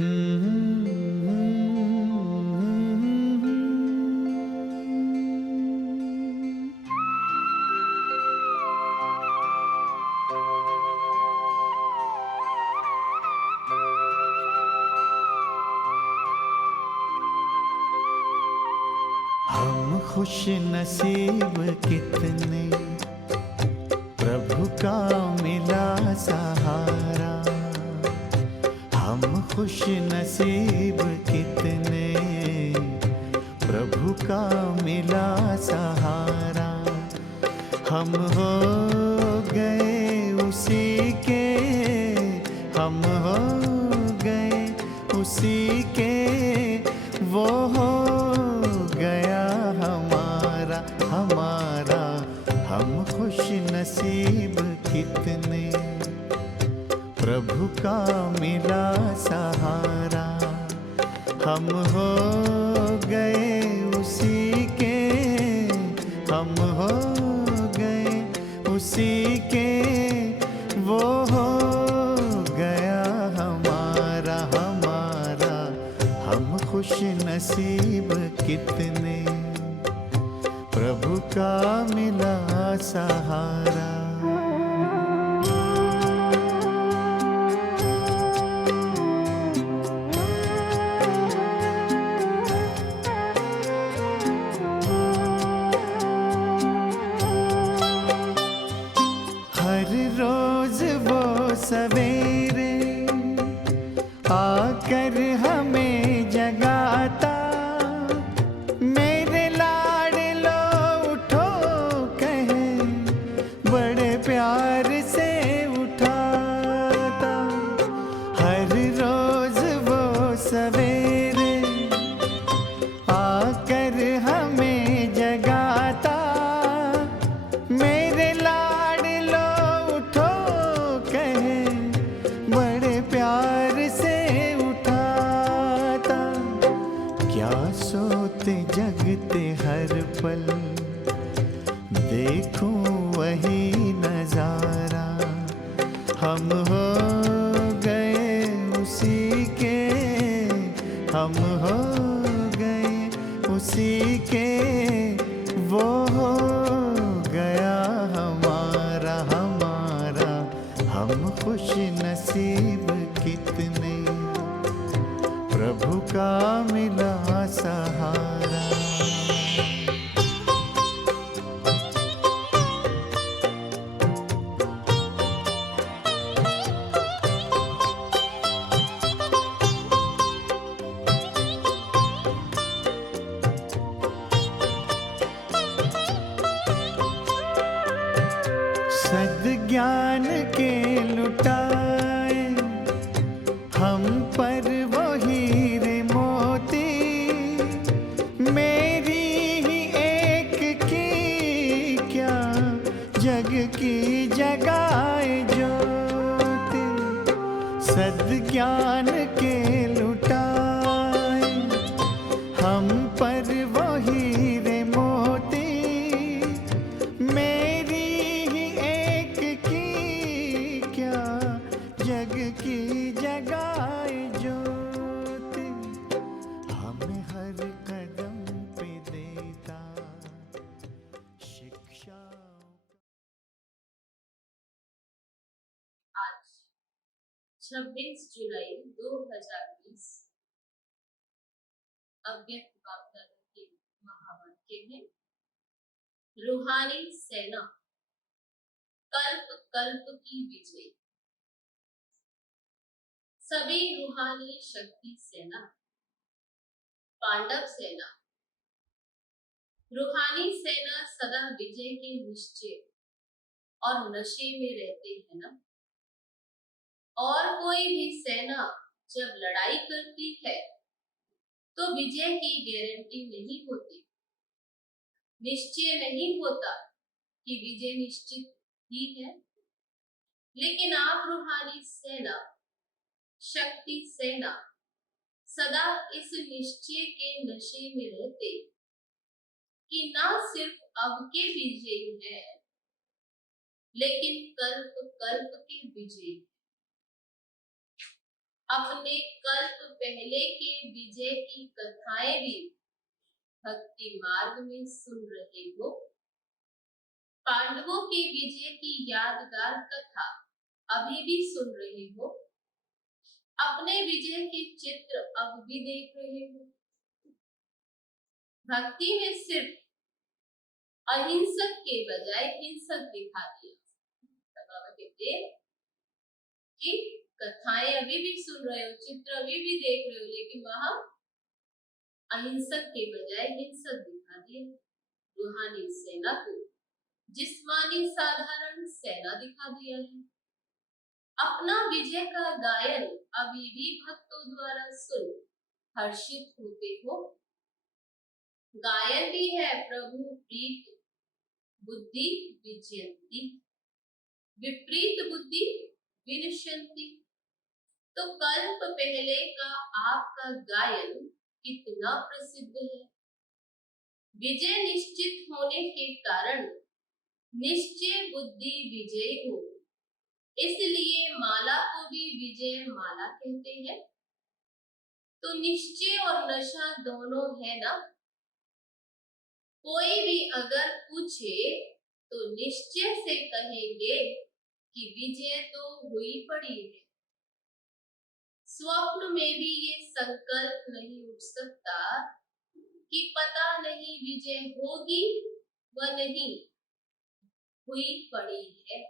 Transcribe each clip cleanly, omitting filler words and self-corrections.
हम खुश नसीब कितने, प्रभु का मिला सहारा। हम खुश नसीब कितने, प्रभु का मिला सहारा। हम हो गए उसी के, हम हो गए उसी के, वो हो गया हमारा हमारा। हम खुश नसीब कितने, प्रभु का मिला सहारा। हम हो गए उसी के, हम हो गए उसी के, वो हो गया हमारा हमारा। हम खुश नसीब कितने, प्रभु का मिला सहारा। हर रोज वो सवेरे आकर हमें जगाता, मेरे लाडलो उठो कहे, बड़े प्यार से उठाता। हर रोज वो सवेरे आकर हमें जगाता, मेरे लाडलो उठो कहे, बड़े प्यार से उठाता। क्या सोते जगते हर पल, देखूं वही नजारा। हम हो गए उसी के, हम हो गए उसी के, वो हो गया हमारा हमारा। हम खुश नसीब कितने, प्रभु का मिला सहारा। सद्ज्ञान के लुटाए हम पर वो हीरे मोती, मेरी ही एक की क्या जग की जगाए ज्योति। सद्ज्ञान के लुटाए हम पर वो हीरे मोती, मेरी ही एक की क्या जग की जगाए ज्योति। हमें हर कदम पे देता शिक्षा। आज 26 जुलाई 2020 अव्यक्त वाग्दान के महावाक्य है, रूहानी सेना कल्प कल्प की विजय। सभी रूहानी शक्ति सेना, पांडव सेना, रूहानी सेना सदा विजय के निश्चय और नशे में रहते हैं ना। और कोई भी सेना जब लड़ाई करती है तो विजय की गारंटी नहीं होती, निश्चय नहीं होता कि विजय निश्चित ही है। लेकिन आप रूहानी सेना, शक्ति सेना सदा इस निश्चय के नशे में रहते कि न सिर्फ अब के विजयी है, लेकिन कल्प कल्प के विजयी। अपने कल्प पहले के विजय की कथाएं भी भक्ति मार्ग में सुन रहे हो। पांडवों के विजय की यादगार कथा अभी भी सुन रहे हो। अपने विजय के चित्र अब भी देख रहे हो। भक्ति में सिर्फ अहिंसक के बजाय हिंसक दिखा दिया। तो बाबा कहते हैं कि कथाएं अभी भी सुन रहे हो, चित्र अभी भी देख रहे हो, लेकिन वहां अहिंसक के बजाय हिंसक दिखा दिया। रूहानी सेना को जिस्मानी साधारण सेना दिखा दिया है। अपना विजय का गायन अभी भी भक्तों द्वारा सुन हर्षित होते हो। गायन भी है प्रभु प्रीत बुद्धि विजयंती, विपरीत बुद्धि विनश्यंती। तो कल्प पहले का आपका गायन कितना प्रसिद्ध है। विजय निश्चित होने के कारण निश्चय बुद्धि विजय हो, इसलिए माला को भी विजय माला कहते हैं। तो निश्चय और नशा दोनों है ना। कोई भी अगर पूछे तो निश्चय से कहेंगे कि विजय तो हुई पड़ी है। स्वप्न में भी ये संकल्प नहीं उठ सकता कि पता नहीं विजय होगी व नहीं, हुई पड़ी है।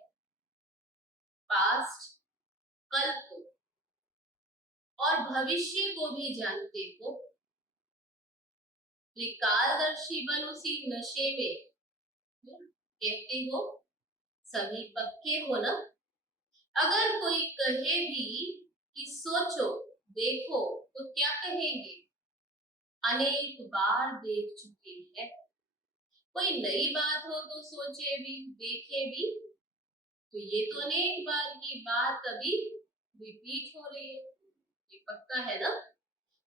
पास्ट, कल्प और भविष्य को भी जानते हो। त्रिकालदर्शी बन उसी नशे में कहते हो सभी पक्के हो ना। अगर कोई कहे भी कि सोचो देखो तो क्या कहेंगे, अनेक बार देख चुके हैं। कोई नई बात हो तो सोचे भी देखे भी, तो ये तो अनेक बार की बात अभी रिपीट हो रही है, ये पक्का है ना।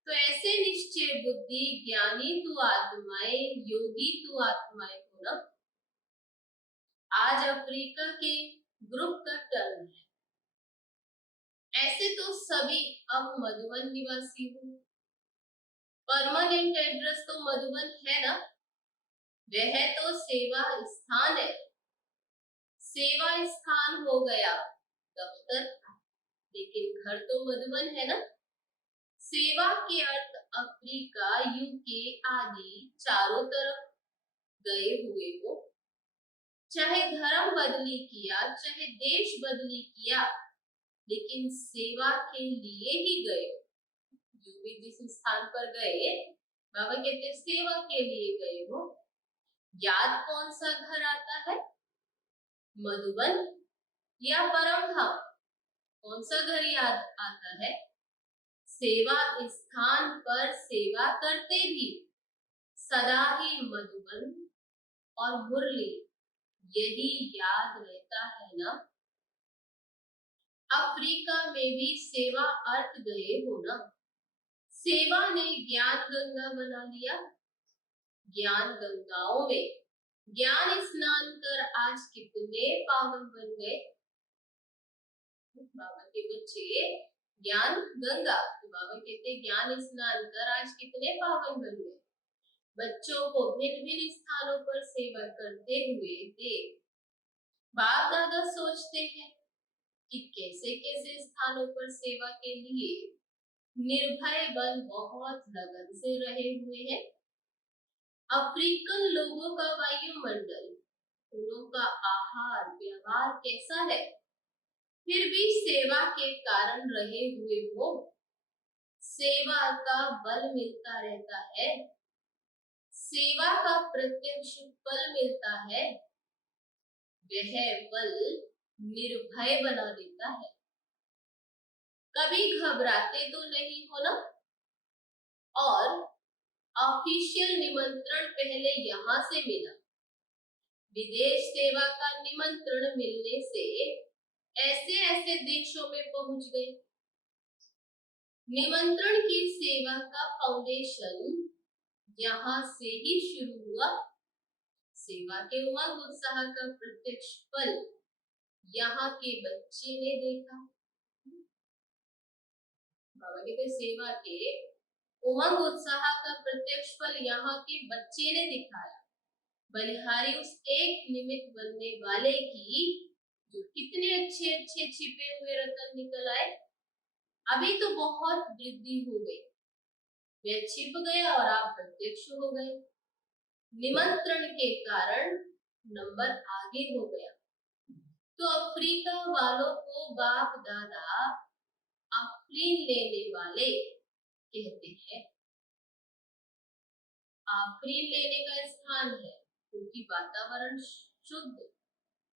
तो ऐसे निश्चय बुद्धि ज्ञानी तू आत्माएं, योगी तू आत्माएं हो ना। आज अफ्रीका के ग्रुप का टर्न है। ऐसे तो सभी अब मधुबन निवासी हो। परमानेंट एड्रेस तो मधुबन है ना। वह तो सेवा स्थान है। सेवा स्थान हो गया दफ्तर, लेकिन घर तो मधुबन है ना। सेवा के अर्थ अफ्रीका, यूके आदि चारों तरफ गए हुए हो। चाहे धर्म बदली किया, चाहे देश बदली किया, लेकिन सेवा के लिए ही गए। जो भी जिस स्थान पर गए, बाबा कहते सेवा के लिए गए हो। याद कौन सा घर आता है, मधुबन या परमधाम? कौन सा घर याद आता है? सेवा स्थान पर सेवा करते भी सदा ही मधुबन और मुरली यही याद रहता है ना। अफ्रीका में भी सेवा अर्थ गए हो ना। सेवा ने ज्ञान गंगा बना लिया। ज्ञान गंगाओं में ज्ञान स्नान कर आज कितने पावन बन गए। बाबा के बच्चे ज्ञान गंगा, तो बाबा कहते ज्ञान स्नान कर आज कितने पावन बन गए। बच्चों को भिन्न भिन्न स्थानों पर सेवा करते हुए देख बाप दादा सोचते हैं कि कैसे कैसे स्थानों पर सेवा के लिए निर्भय बन बहुत लगन से रहे हुए हैं। अफ्रीकन लोगों का वायुमंडल, फूलों का आहार व्यवहार कैसा है, फिर भी सेवा के कारण रहे हुए हो। सेवा का बल मिलता रहता है, सेवा का प्रत्यक्ष फल मिलता है। वह बल निर्भय बना देता है। कभी घबराते तो नहीं हो ना। और ऑफिशियल निमंत्रण पहले यहाँ से मिला, विदेश सेवा का निमंत्रण मिलने से ऐसे ऐसे देशों में पहुंच गए। निमंत्रण की सेवा का फाउंडेशन यहाँ से ही शुरू हुआ। सेवा के उमंग उत्साह का प्रत्यक्ष फल यहाँ के बच्चे ने देखा। कहते सेवा के उमंग उत्साह का प्रत्यक्ष फल यहाँ के बच्चे ने दिखाया। बलिहारी उस एक निमित्त बनने वाले की जो कितने अच्छे अच्छे छिपे हुए रतन निकल आए। अभी तो बहुत वृद्धि हो गई, वह छिप गया और आप प्रत्यक्ष हो गए। निमंत्रण के कारण नंबर आगे हो गया। तो अफ्रीका वालों को बाप दादा अफरीन लेने वाले कहते हैं। अफरीन लेने का स्थान है क्योंकि वातावरण शुद्ध,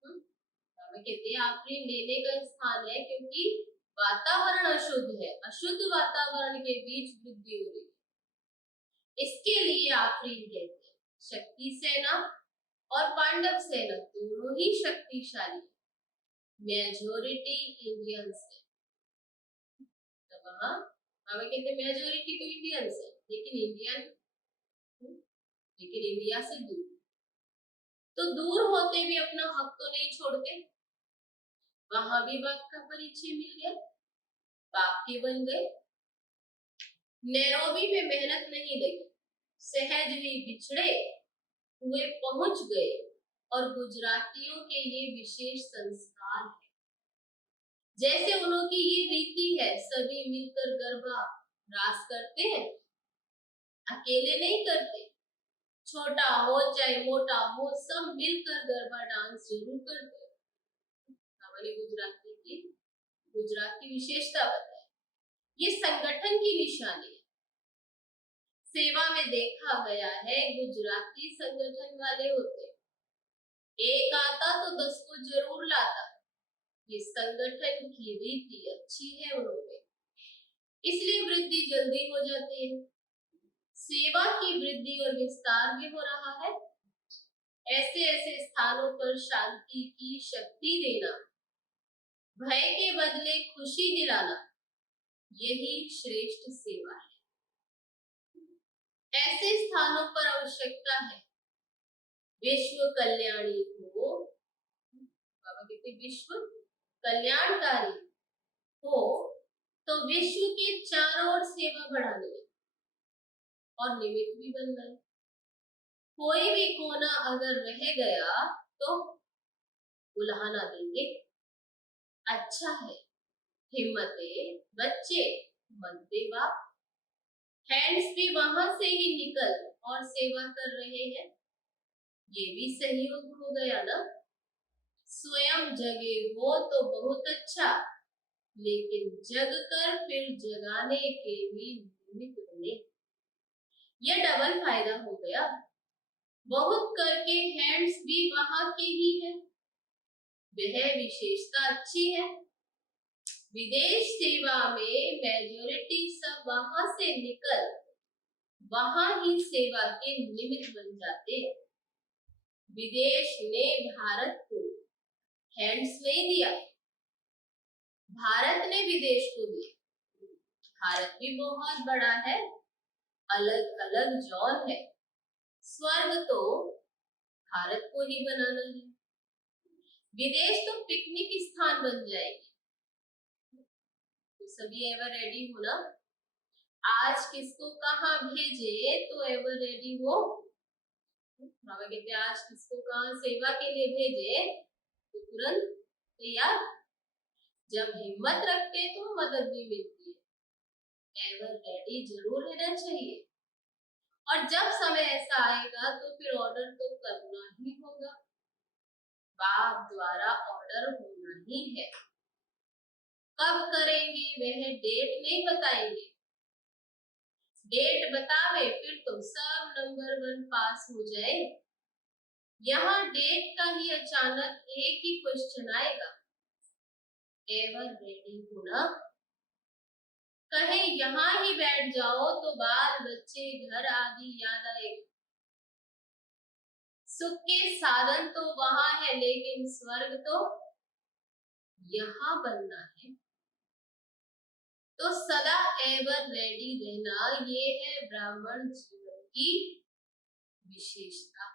हमें कहते हैं अफरीन लेने का स्थान है क्योंकि वातावरण अशुद्ध है। अशुद्ध वातावरण के बीच वृद्धि हो रही है, इसके लिए आफरीन कहते हैं। शक्ति सेना और पांडव सेना दोनों ही शक्तिशाली, मेजोरिटी इंडियंस है। तो वहां हमें कहते हैं मेजोरिटी तो इंडियंस है, लेकिन इंडिया से दूर। तो दूर होते भी अपना हक तो नहीं छोड़ते। वहां भी बाप का परिचय मिल गया, बाप के बन गए। नैरोबी में मेहनत नहीं लगी, सहज ही बिछड़े हुए पहुंच गए। और गुजरातियों के ये विशेष संस्कार है, जैसे उनकी ये रीति है, सभी मिलकर गरबा रास करते हैं, अकेले नहीं करते। छोटा हो चाहे मोटा हो, सब मिलकर गरबा डांस जरूर करते हैं। हमारे गुजरात की विशेषता बताए, ये संगठन की निशानी है। सेवा में देखा गया है गुजराती संगठन वाले होते, एक आता तो 10 को जरूर लाता। ये संगठन की रीति अच्छी है उनमें, इसलिए वृद्धि जल्दी हो जाती है। सेवा की वृद्धि और विस्तार भी हो रहा है। ऐसे ऐसे स्थानों पर शांति की शक्ति देना, भय के बदले खुशी दिलाना, यही श्रेष्ठ सेवा है। ऐसे स्थानों पर आवश्यकता है विश्व कल्याणी हो, बाबा कहते विश्व कल्याणकारी हो, तो विश्व के चारों ओर सेवा बढ़ाने और निमित्त भी बन गए। कोई भी कोना अगर रह गया तो उल्हाना देंगे। अच्छा है, हिम्मते बच्चे मनते बाप। हैंड्स भी वहां से ही निकल और सेवा कर रहे हैं, ये भी सहयोग हो गया ना। स्वयं जगे हो तो बहुत अच्छा, लेकिन जग कर फिर जगाने के भी निमित्त बने, यह डबल फायदा हो गया। बहुत करके हैंड्स भी वहां के ही है, वह विशेषता अच्छी है। विदेश सेवा में मेजोरिटी सब वहां से निकल वहां ही सेवा के निमित्त बन जाते। विदेश ने भारत को हैंड्स नहीं दिया, भारत ने विदेश को दिया। भारत भी बहुत बड़ा है, अलग अलग जोन है। स्वर्ग तो भारत को ही बनाना है, विदेश तो पिकनिक स्थान बन जाएगी। तो सभी एवर रेडी हो ना। आज किसको कहाँ भेजे तो एवर रेडी हो। बाबा कहते आज किसको कहाँ सेवा के लिए भेजे तो तुरंत तैयार। जब हिम्मत रखते तो मदद भी मिलती है। एवर रेडी जरूर रहना चाहिए, और जब समय ऐसा आएगा तो फिर ऑर्डर तो करना ही होगा। बाप द्वारा ऑर्डर होना ही है। कब करेंगे वह डेट नहीं बताएंगे, डेट बतावे फिर तो सब नंबर 1 पास हो जाए। यहाँ डेट का ही अचानक एक ही क्वेश्चन आएगा, एवर रेडी होना। कहीं यहाँ ही बैठ जाओ तो बाल बच्चे घर आदि याद आएगा। सुख के साधन तो वहां है, लेकिन स्वर्ग तो यहाँ बनना है। तो सदा एवर रेडी रहना, ये है ब्राह्मण जीवन की विशेषता।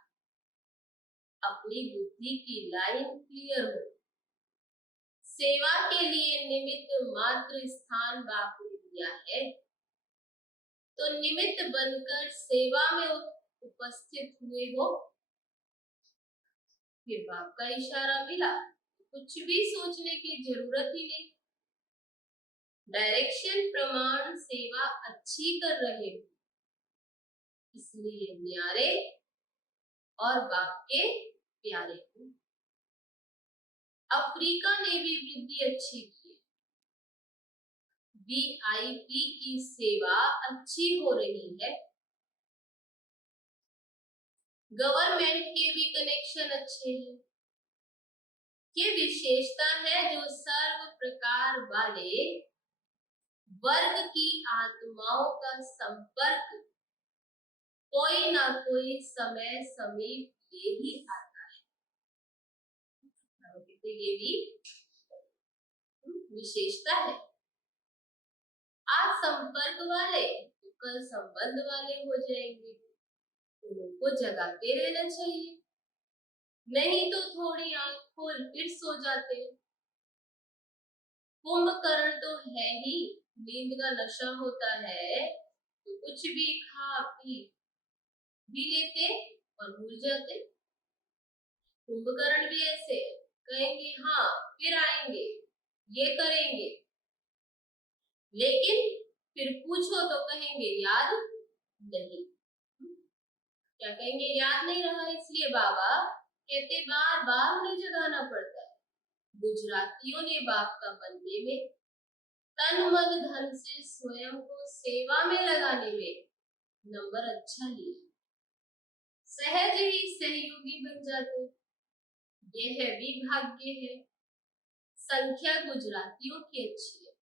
अपनी बुद्धि की लाइन क्लियर हो। सेवा के लिए निमित्त मात्र स्थान बाप ने दिया। दिया है, तो निमित्त बनकर सेवा में उपस्थित हुए हो। फिर बाप का इशारा मिला, कुछ भी सोचने की जरूरत ही नहीं। डायरेक्शन प्रमाण सेवा अच्छी कर रहे हो, इसलिए न्यारे और बाप के प्यारे हो। अफ्रीका ने भी वृद्धि अच्छी की, VIP की सेवा अच्छी हो रही है, गवर्नमेंट के भी कनेक्शन अच्छे हैं। ये विशेषता है जो सर्व प्रकार वाले वर्ग की आत्माओं का संपर्क कोई ना कोई समय समीप ले ही आता है। तो ये भी विशेषता है। आज संपर्क वाले तो कल संबंध वाले हो जाएंगे, उनको जगाते रहना चाहिए, नहीं तो थोड़ी आंख खोल फिर सो जाते हैं। कुंभकर्ण तो है ही, नींद का नशा होता है, तो कुछ भी खा पी भी लेते और भूल जाते। कुंभकर्ण भी ऐसे कहेंगे हाँ फिर आएंगे, ये करेंगे, लेकिन फिर पूछो तो कहेंगे याद नहीं। क्या कहेंगे? याद नहीं रहा, इसलिए बाबा कहते बार बार उन्हें जगाना पड़ता है। गुजरातियों ने बाप का बनने में, तन मन धन से स्वयं को सेवा में लगाने में नंबर अच्छा लिया, सहज ही सहयोगी बन जाते। यह भी भाग्य है। संख्या गुजरातियों की अच्छी है।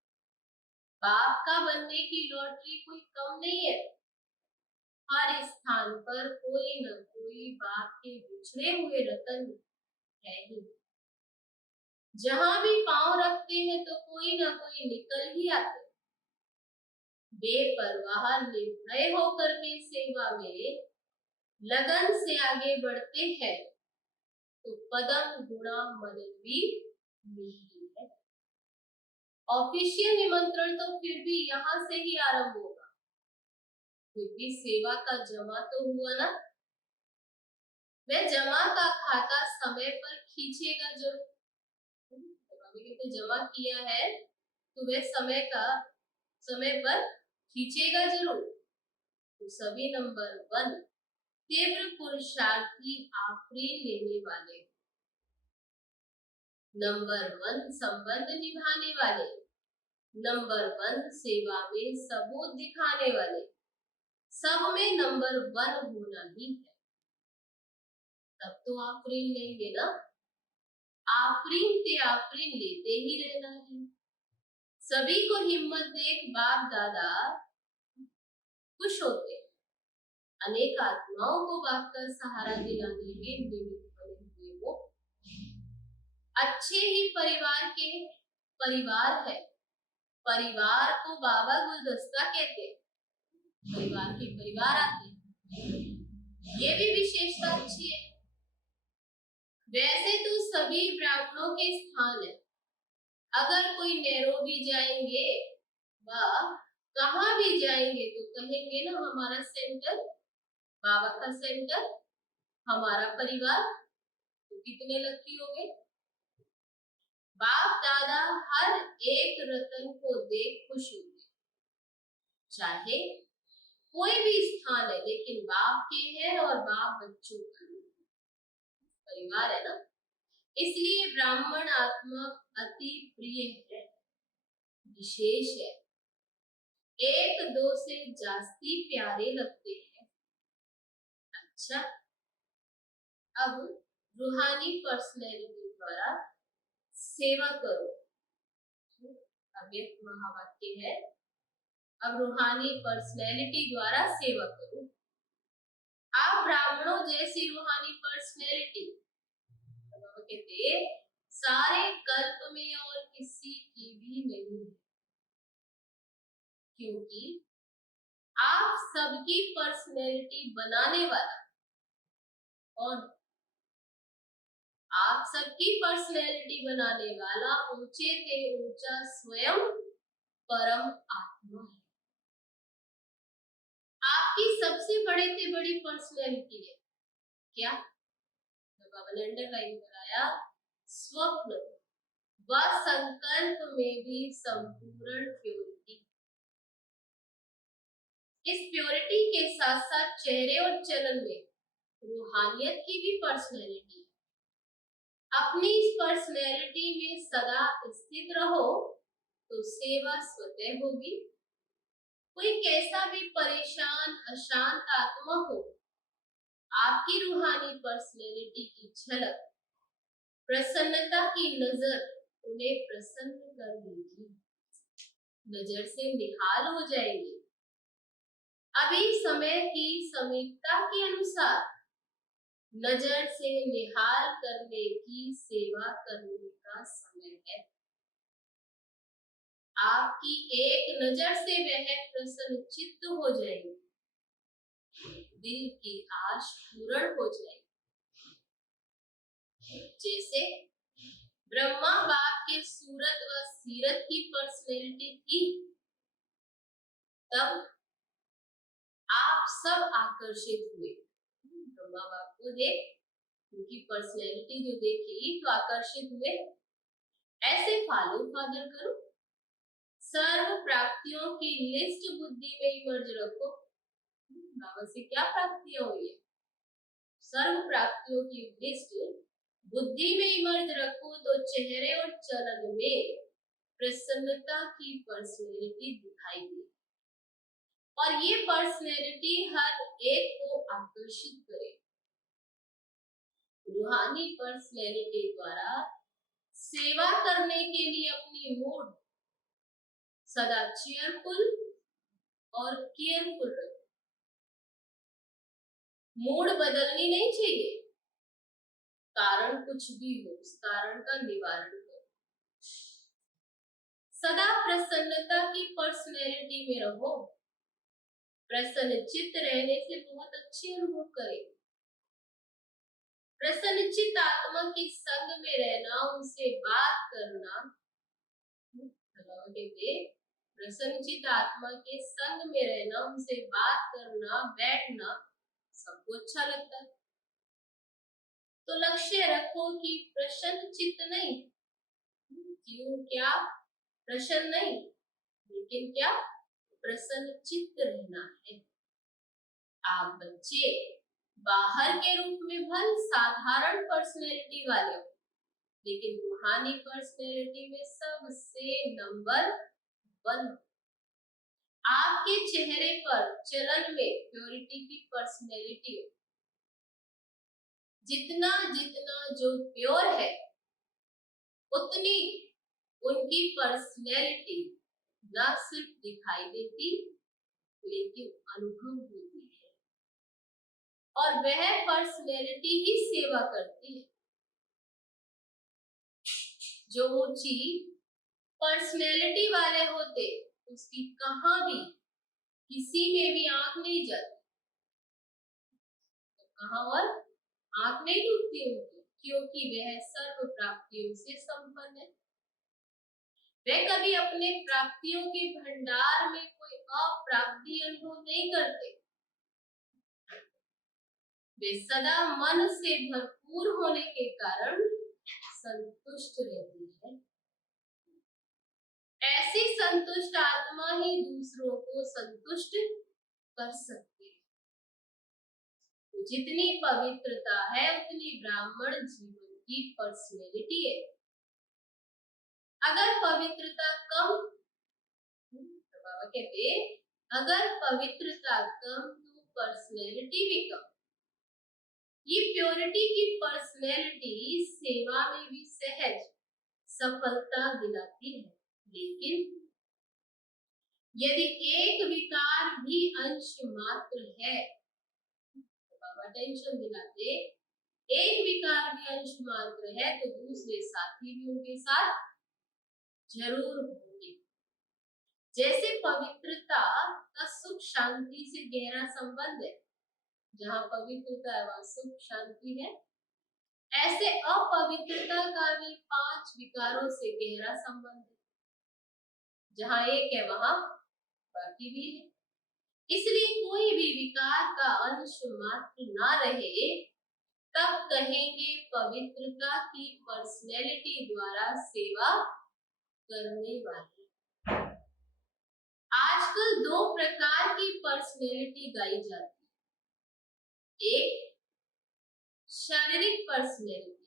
बाप का बनने की लॉटरी कोई कम नहीं है। हर स्थान पर कोई न कोई बाप के बिछड़े हुए रतन है ही। जहां भी पांव रखते हैं तो कोई ना कोई निकल ही आते। बेपरवाह निर्भय होकर के सेवा में लगन से आगे बढ़ते हैं तो पदम गुणा मदद भी मिलती है। ऑफिशियल निमंत्रण तो फिर भी यहाँ से ही आरंभ होगा, फिर भी सेवा का जमा तो हुआ ना। वह जमा का खाता समय पर खींचेगा जरूर। जमा किया है तो वह समय पर खींचेगा जरूर। तो सभी नंबर 1 तीव्र पुरुषार्थी आफरीन लेने वाले, नंबर 1 संबंध निभाने वाले, नंबर 1 सेवा में सबूत दिखाने वाले, सब में नंबर 1 होना ही है। तब तो आफरीन लेंगे ना। आफरीन लेते ही रहना है। सभी को हिम्मत देख बाप दादा खुश होते हैं। अनेक आत्माओं को बाप का सहारा दिलाने में निमित्त बने हुए वो अच्छे ही परिवार है। परिवार को बाबा गुलदस्ता कहते हैं। परिवार के परिवार आते हैं, ये भी विशेषता अच्छी है। वैसे तो सभी ब्राह्मणों के स्थान है। अगर कोई नैरोबी जाएंगे व कहाँ भी जाएंगे तो कहेंगे ना हमारा सेंटर, बाबा का सेंटर, हमारा परिवार। तो कितने लकी हो गए। बाप दादा हर एक रतन को देख खुश होते, चाहे कोई भी स्थान है, लेकिन बाप के हैं और बाप बच्चों का परिवार है ना। इसलिए ब्राह्मण आत्मा अति प्रिय है, विशेष है, एक दो से जास्ती प्यारे लगते हैं। अच्छा, अब रूहानी पर्सनैलिटी द्वारा सेवा करो। अव्यक्त महावाक्य है, अब रूहानी पर्सनैलिटी द्वारा सेवा करो। आप ब्राह्मणों जैसी रूहानी पर्सनैलिटी कहते सारे कल्प में और किसी की भी नहीं है, क्योंकि आप सबकी पर्सनैलिटी बनाने वाला कौन? आप सबकी पर्सनैलिटी बनाने वाला ऊंचे से ऊंचा स्वयं परम आत्मा है। आपकी सबसे बड़े से बड़ी पर्सनैलिटी है क्या? तो बाबा ने अंडरलाइन कराया, स्वप्न व संकल्प में भी संपूर्ण प्योरिटी। इस प्योरिटी के साथ साथ चेहरे और चलन में रूहानियत की भी पर्सनैलिटी है। अपनी इस पर्सनैलिटी में सदा स्थित रहो तो सेवा स्वतः होगी। कोई कैसा भी परेशान अशांत आत्मा हो, आपकी रूहानी पर्सनैलिटी की झलक, प्रसन्नता की नजर उन्हें प्रसन्न कर देगी, नजर से निहाल हो जाएंगे। अभी समय की समीपता के अनुसार नजर से निहाल करने की सेवा करने का समय है। आपकी एक नजर से वह प्रसन्न चित्त हो जाएंगे, दिल की आश पूर्ण हो जाएगी। जैसे ब्रह्मा बाप के सूरत व सीरत की पर्सनैलिटी थी, तब आप सब आकर्षित हुए। ब्रह्मा बाप को देख उनकी पर्सनैलिटी जो देखी तो आकर्षित हुए। ऐसे फॉलो फादर करो, सर्व प्राप्तियों की लिस्ट बुद्धि में इमर्ज रखो। बाबा से क्या प्राप्तियां हुई है? सर्व प्राप्तियों की लिस्ट बुद्धि में इमर्ज रखो तो चेहरे और चलन में प्रसन्नता की पर्सनैलिटी दिखाई दे और ये पर्सनैलिटी हर एक को आकर्षित करे। रूहानी पर्सनैलिटी द्वारा सेवा करने के लिए अपनी मूड सदा चेयरफुल और केयरफुल रखें। मूड बदलनी नहीं चाहिए, कारण कुछ भी हो उस कारण का निवारण करो। सदा प्रसन्नता की पर्सनैलिटी में रहो। प्रसन्न चित्त रहने से बहुत अच्छे अनुभव करें। प्रसन्न चित्त आत्मा के संग में रहना, उनसे बात करना, प्रसन्न चित्त आत्मा के संग में रहना, उनसे बात करना, बैठना सबको अच्छा लगता है। तो लक्ष्य रखो कि प्रसन्न चित्त नहीं, क्यों क्या प्रसन्न नहीं, लेकिन क्या प्रसन्न चित्त रहना है। आप बच्चे बाहर के रूप में भल साधारण पर्सनैलिटी वाले हो, लेकिन रूहानी पर्सनैलिटी में सबसे नंबर 1। आपके चेहरे पर चलन में प्योरिटी की पर्सनैलिटी हो। जितना जितना जो प्योर है उतनी उनकी पर्सनैलिटी न सिर्फ दिखाई देती लेकिन अनुभव होती है और वह पर्सनैलिटी ही सेवा करती है। जो ऊंची पर्सनैलिटी वाले होते उसकी कहां भी किसी में भी आंख नहीं जाती, तो कहां और आंख नहीं डूबती उनकी, क्योंकि वह सर्व प्राप्तियों से संपन्न है। वे कभी अपने प्राप्तियों के भंडार में कोई अप्राप्ति अनुभव नहीं करते। वे सदा मन से भरपूर होने के कारण संतुष्ट रहती है। ऐसी संतुष्ट आत्मा ही दूसरों को संतुष्ट कर सकती है। तो जितनी पवित्रता है उतनी ब्राह्मण जीवन की पर्सनैलिटी है। अगर पवित्रता कम, तो बाबा कहते अगर पवित्रता कम तो पर्सनैलिटी भी कम। ये प्योरिटी की पर्सनैलिटी सेवा में भी सहज सफलता दिलाती है, लेकिन यदि एक विकार भी अंश मात्र है, तो बाबा टेंशन दिलाते, एक विकार भी अंश मात्र है तो दूसरे साथी भी उनके साथ जरूर होंगे। जैसे पवित्रता का सुख शांति से गहरा संबंध है, जहाँ पवित्रता है वहाँ सुख शांति है, ऐसे अपवित्रता का भी 5 विकारों से गहरा संबंध है। जहाँ एक है वहां बाकी भी है। इसलिए कोई भी विकार का अंश मात्र ना रहे तब कहेंगे पवित्रता की पर्सनैलिटी द्वारा सेवा करने वाले। आजकल दो प्रकार की पर्सनैलिटी गाई जाती है। एक शारीरिक पर्सनैलिटी,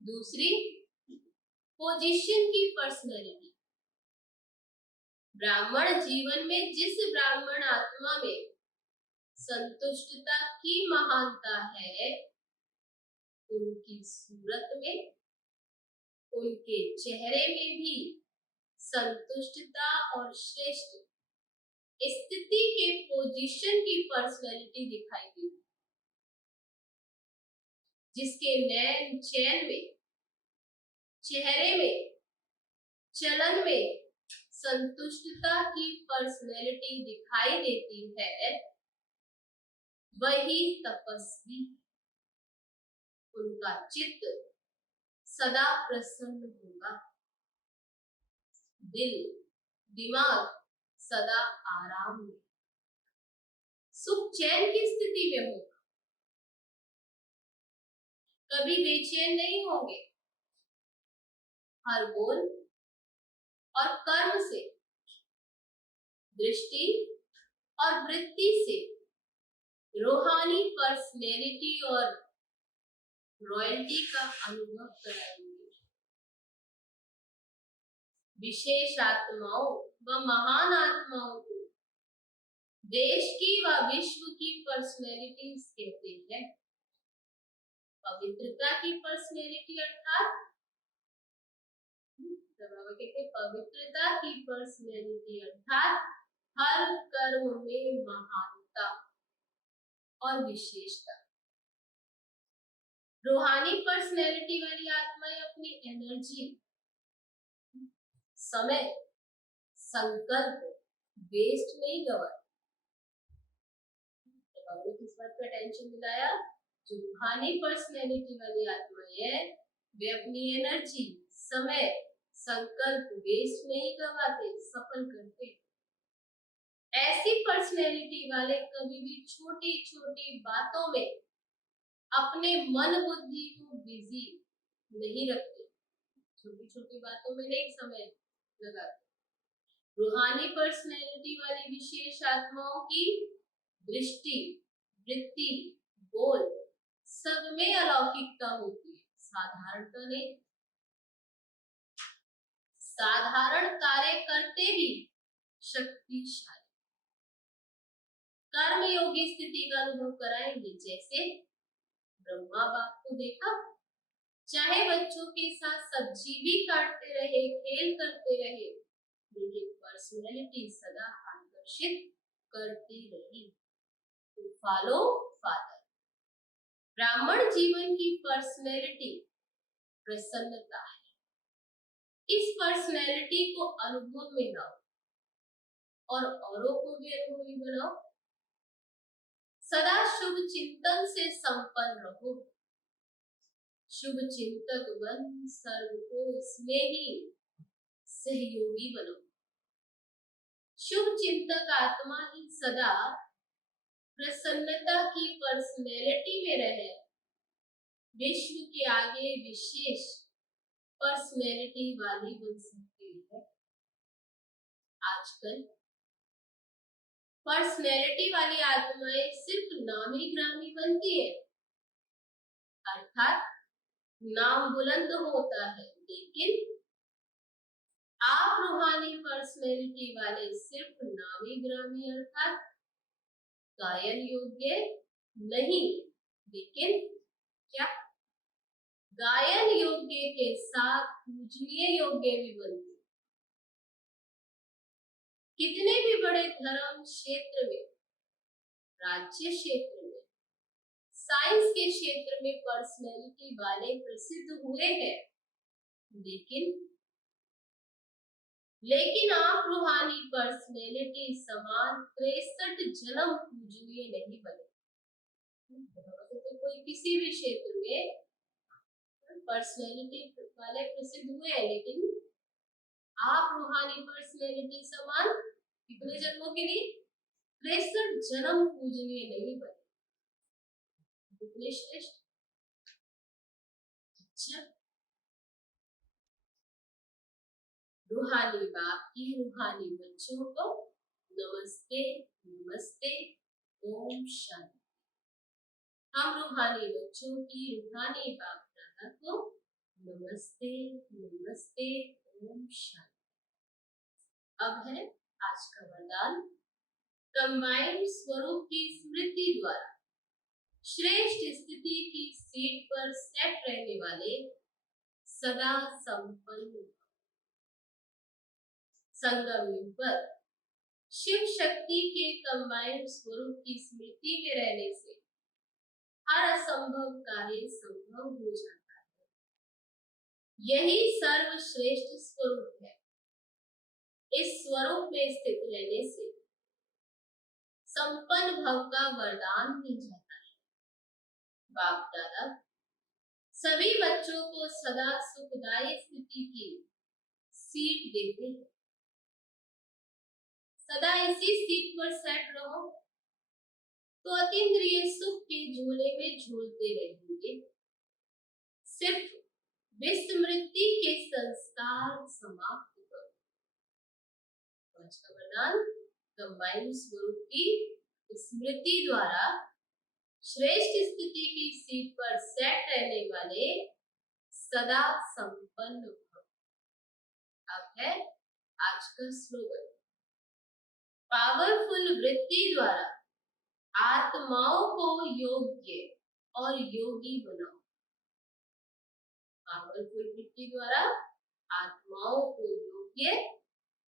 दूसरी पोजीशन की पर्सनैलिटी। ब्राह्मण जीवन में जिस ब्राह्मण आत्मा में संतुष्टता की महानता है, उनकी सूरत में, उनके चेहरे में भी संतुष्टता और श्रेष्ठ स्थिति के पोजीशन की पर्सनैलिटी दिखाई देती, जिसके नैन चैन में, चेहरे में, चलन में संतुष्टता की पर्सनैलिटी दिखाई देती है, वही तपस्वी। उनका चित्त सदा प्रसन्न होगा, दिल दिमाग सदा आराम में, सुख चैन की स्थिति में होगा, कभी बेचैन नहीं होंगे। हर बोल और कर्म से, दृष्टि और वृत्ति से रूहानी पर्सनैलिटी और रॉयल्टी का अनुभव कराएंगे। विशेष आत्माओं व महान आत्माओं को देश की व विश्व की पर्सनैलिटीज कहते हैं। पवित्रता की पर्सनैलिटी अर्थात कहते पवित्रता की पर्सनैलिटी अर्थात हर कर्म में महानता और विशेषता। रूहानी पर्सनैलिटी वाली आत्माएं अपनी एनर्जी, समय, संकल्प वेस्ट नहीं गवाती। किस बात पर अटेंशन दिलाया? जो रूहानी पर्सनैलिटी वाली आत्माएं है, वे अपनी एनर्जी, समय, संकल्प वेस्ट नहीं गवाते, सफल करते। ऐसी पर्सनैलिटी वाले कभी भी छोटी छोटी बातों में अपने मन बुद्धि को बिजी नहीं रखते, छोटी छोटी बातों में नहीं समय लगाते। रूहानी पर्सनैलिटी वाली विशेष आत्माओं की दृष्टि, वृत्ति, बोल सब में अलौकिकता होती है, साधारणता नहीं। साधारण कार्य करते भी शक्तिशाली कर्म योगी स्थिति का अनुभव कराएंगे। जैसे ब्रह्मा बाप को देखा, चाहे बच्चों के साथ सब्जी भी काटते रहे, खेल करते रहे, लेकिन पर्सनैलिटी सदा आकर्षित करती रही। तो फॉलो फादर। ब्राह्मण जीवन की पर्सनैलिटी प्रसन्नता है। इस पर्सनैलिटी को अनुभव में लाओ और औरों को भी अनुभवी बनाओ। सदा शुभ चिंतन से संपन्न रहो। शुभ चिंतक बन सर्व को स्नेही सहयोगी बनो। शुभ चिंतक आत्मा ही सदा प्रसन्नता की पर्सनैलिटी में रहे, विश्व के आगे विशेष पर्सनैलिटी वाली बन सकती है। आजकल पर्सनैलिटी वाली आत्माएं सिर्फ नामी ग्रामी बनती है, अर्थात नाम बुलंद होता है, लेकिन आप रूहानी पर्सनैलिटी वाले सिर्फ नामी ग्रामी अर्थात गायन योग्य नहीं, लेकिन क्या गायन योग्य के साथ पूजनीय योग्य भी बनते। कितने भी बड़े धर्म क्षेत्र में, राज्य क्षेत्र में, साइंस के क्षेत्र में पर्सनैलिटी वाले प्रसिद्ध हुए हैं, लेकिन आप रूहानी पर्सनैलिटी समान 63 जन्म पूजनीय नहीं बने। तो कोई किसी भी क्षेत्र में पर्सनैलिटी वाले प्रसिद्ध हुए हैं, लेकिन आप रूहानी पर्सनैलिटी समान कितने जन्मों के लिए? 63 जन्म पूजनीय नहीं बने। कितने श्रेष्ठ। अच्छा, रूहानी बाप की रूहानी बच्चों को नमस्ते नमस्ते, ओम शांति। हम रूहानी बच्चों की रूहानी बाप दादा को नमस्ते नमस्ते, ओम शांति। अब है आज का वरदान। कंबाइंड स्वरूप की स्मृति द्वारा श्रेष्ठ स्थिति की सीट पर सेट रहने वाले सदा संपन्न संगम युग पर शिव शक्ति के कंबाइंड स्वरूप की स्मृति में रहने से हर असंभव कार्य संभव हो जाता है। यही सर्वश्रेष्ठ स्वरूप है। इस स्वरूप में स्थित रहने से संपन्न भव का वरदान मिल जाता है। बाप दादा सभी बच्चों को सदा सुखदायी स्थिति की सीट देते हैं। सदा इसी सीट पर सेट रहो तो अतीन्द्रिय सुख के झूले में झूलते रहेंगे। सिर्फ विस्मृति के संस्कार समाप्त करो। आज का वरदान कंबाइंड स्वरूप की स्मृति द्वारा श्रेष्ठ स्थिति की सीट पर सेट रहने वाले सदा संपन्न भव। अब है आज का स्लोगन। पावरफुल वृत्ति द्वारा आत्माओं को योग्य और योगी बनाओ। पावरफुल वृत्ति द्वारा आत्माओं को योग्य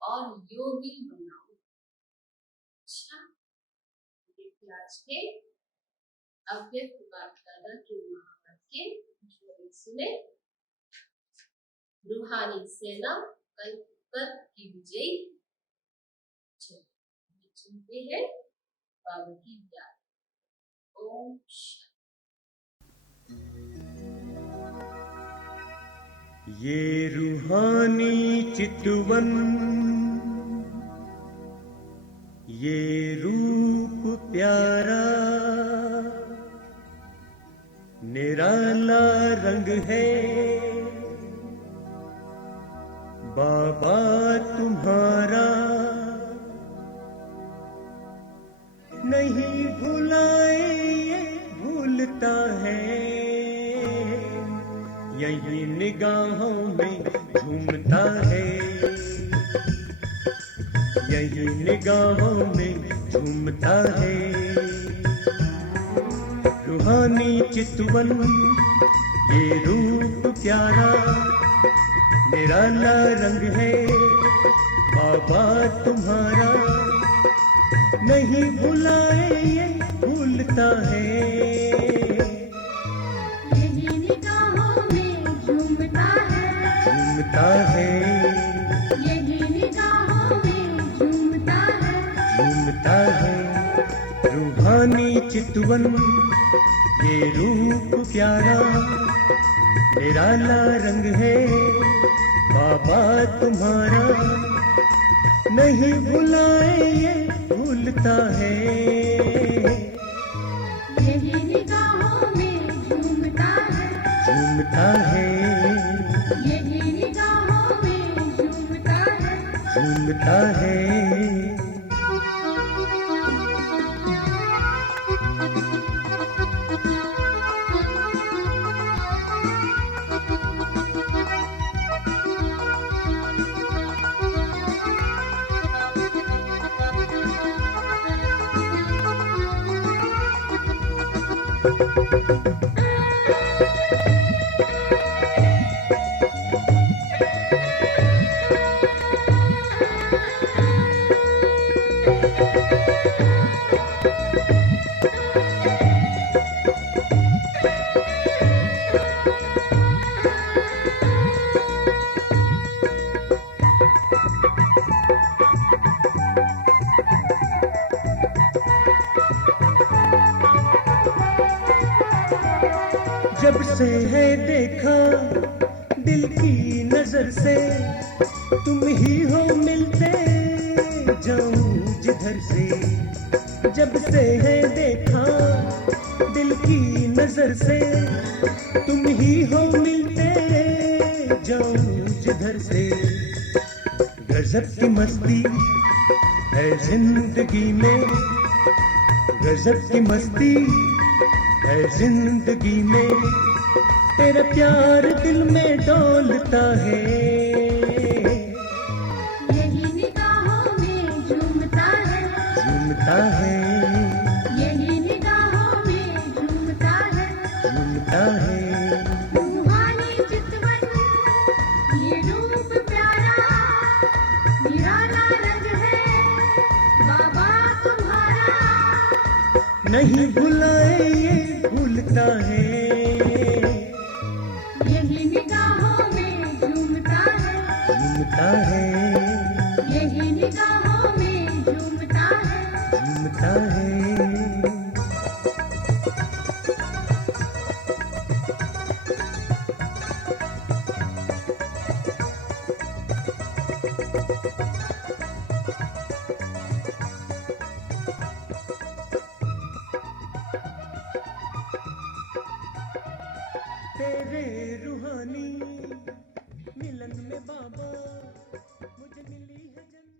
और योगी बनाओ। अच्छा, आज के अव्यक्त बाप दादा के महावाक्य जो सुने। रूहानी सेना कल की विजयी। सुनते हैं बाबा की याद। ओम शांति। ये रूहानी चितवन, ये रूप प्यारा, निराला रंग है बाबा तुम्हारा। नहीं भुलाए ये भूलता है, यही निगाहों में झूमता है, यही निगाहों में झूमता है। रूहानी चितवन, ये रूप प्यारा, निराला रंग है बाबा तुम्हारा। नहीं भुलाए ये भूलता है, यही निगाहों में झूमता है, झूमता है, यही निगाहों में झूमता है, झूमता है। रूहानी चितवन, ये रूप प्यारा, निराला रंग है बाबा तुम्हारा। नहीं भुलाए ये भूलता है, यही निगाहों में झूमता है, झूमता है, यही निगाहों में झूमता है, झूमता है। जब से है देखा दिल दिल की नजर से तुम ही हो मिलते जाऊं जिधर से, जब से है देखा दिल की नजर से तुम ही हो मिलते जाऊं जिधर से। गजब की मस्ती है जिंदगी में, गजब की मस्ती है जिंदगी में, तेरा प्यार दिल में डोलता है। यही निगाहों में झूमता है, झूमता है, यही निगाहों में झूमता है। झूमता है। रूहानी चितवन ये रूप प्यारा, निराला रंग है बाबा तुम्हारा। नहीं भुलाए ये भूलता है। यही निगाहों में झूमता है, झूमता है, यही निगाहों में झूमता है। झूमता है।